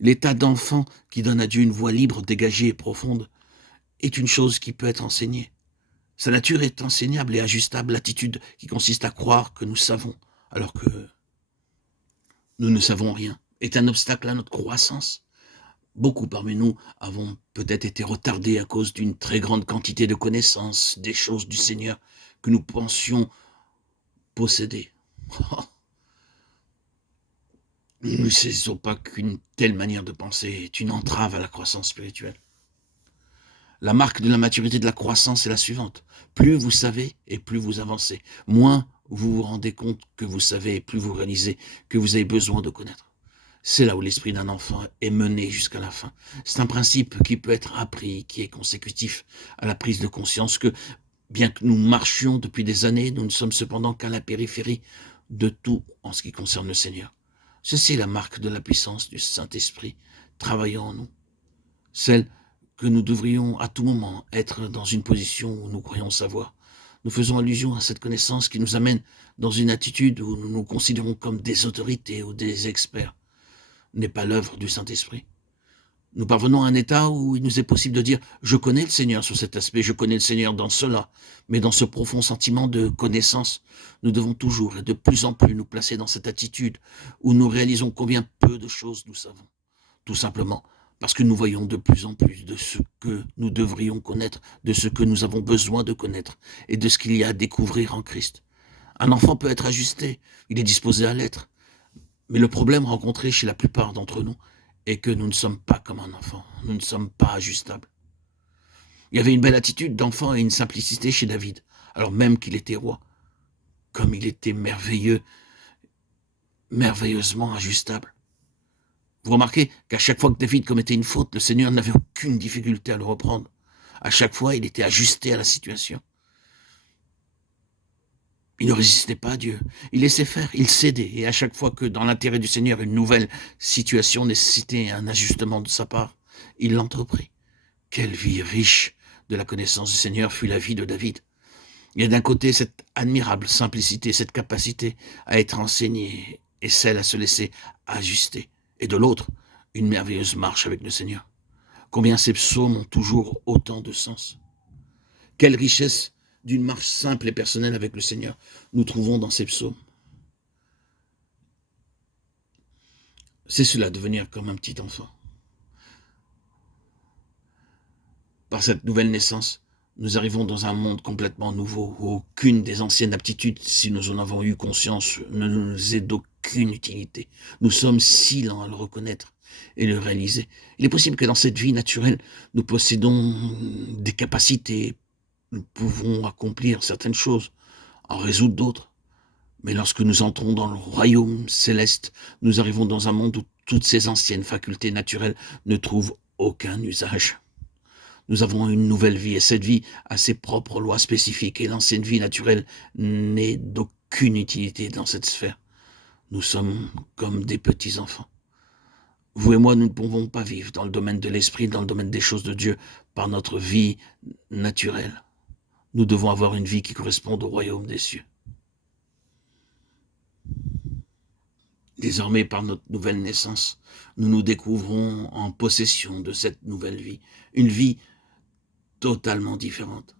L'état d'enfant qui donne à Dieu une voix libre, dégagée et profonde est une chose qui peut être enseignée. Sa nature est enseignable et ajustable, l'attitude qui consiste à croire que nous savons, alors que nous ne savons rien, est un obstacle à notre croissance. Beaucoup parmi nous avons peut-être été retardés à cause d'une très grande quantité de connaissances des choses du Seigneur que nous pensions posséder. Nous ne saisissons pas qu'une telle manière de penser est une entrave à la croissance spirituelle. La marque de la maturité de la croissance est la suivante. Plus vous savez et plus vous avancez. Moins vous vous rendez compte que vous savez et plus vous réalisez que vous avez besoin de connaître. C'est là où l'esprit d'un enfant est mené jusqu'à la fin. C'est un principe qui peut être appris, qui est consécutif à la prise de conscience que, bien que nous marchions depuis des années, nous ne sommes cependant qu'à la périphérie de tout en ce qui concerne le Seigneur. Ceci est la marque de la puissance du Saint-Esprit travaillant en nous. Celle que nous devrions à tout moment être dans une position où nous croyons savoir. Nous faisons allusion à cette connaissance qui nous amène dans une attitude où nous nous considérons comme des autorités ou des experts. N'est pas l'œuvre du Saint-Esprit. Nous parvenons à un état où il nous est possible de dire « je connais le Seigneur sur cet aspect, je connais le Seigneur dans cela », mais dans ce profond sentiment de connaissance, nous devons toujours et de plus en plus nous placer dans cette attitude où nous réalisons combien peu de choses nous savons. Tout simplement parce que nous voyons de plus en plus de ce que nous devrions connaître, de ce que nous avons besoin de connaître et de ce qu'il y a à découvrir en Christ. Un enfant peut être ajusté, il est disposé à l'être, mais le problème rencontré chez la plupart d'entre nous est que nous ne sommes pas comme un enfant, nous ne sommes pas ajustables. Il y avait une belle attitude d'enfant et une simplicité chez David, alors même qu'il était roi, comme il était merveilleux, merveilleusement ajustable. Vous remarquez qu'à chaque fois que David commettait une faute, le Seigneur n'avait aucune difficulté à le reprendre. À chaque fois, il était ajusté à la situation. Il ne résistait pas à Dieu. Il laissait faire, il cédait. Et à chaque fois que, dans l'intérêt du Seigneur, une nouvelle situation nécessitait un ajustement de sa part, il l'entreprit. Quelle vie riche de la connaissance du Seigneur fut la vie de David. Il y a d'un côté cette admirable simplicité, cette capacité à être enseigné et celle à se laisser ajuster. Et de l'autre, une merveilleuse marche avec le Seigneur. Combien ces psaumes ont toujours autant de sens. Quelle richesse d'une marche simple et personnelle avec le Seigneur nous trouvons dans ces psaumes. C'est cela, devenir comme un petit enfant. Par cette nouvelle naissance, nous arrivons dans un monde complètement nouveau, où aucune des anciennes aptitudes, si nous en avons eu conscience, ne nous est d'aucune utilité. Nous sommes si lents à le reconnaître et le réaliser. Il est possible que dans cette vie naturelle, nous possédons des capacités, nous pouvons accomplir certaines choses, en résoudre d'autres. Mais lorsque nous entrons dans le royaume céleste, nous arrivons dans un monde où toutes ces anciennes facultés naturelles ne trouvent aucun usage. Nous avons une nouvelle vie, et cette vie a ses propres lois spécifiques, et l'ancienne vie naturelle n'est d'aucune utilité dans cette sphère. Nous sommes comme des petits-enfants. Vous et moi, nous ne pouvons pas vivre dans le domaine de l'esprit, dans le domaine des choses de Dieu, par notre vie naturelle. Nous devons avoir une vie qui corresponde au royaume des cieux. Désormais, par notre nouvelle naissance, nous nous découvrons en possession de cette nouvelle vie, une vie totalement différente.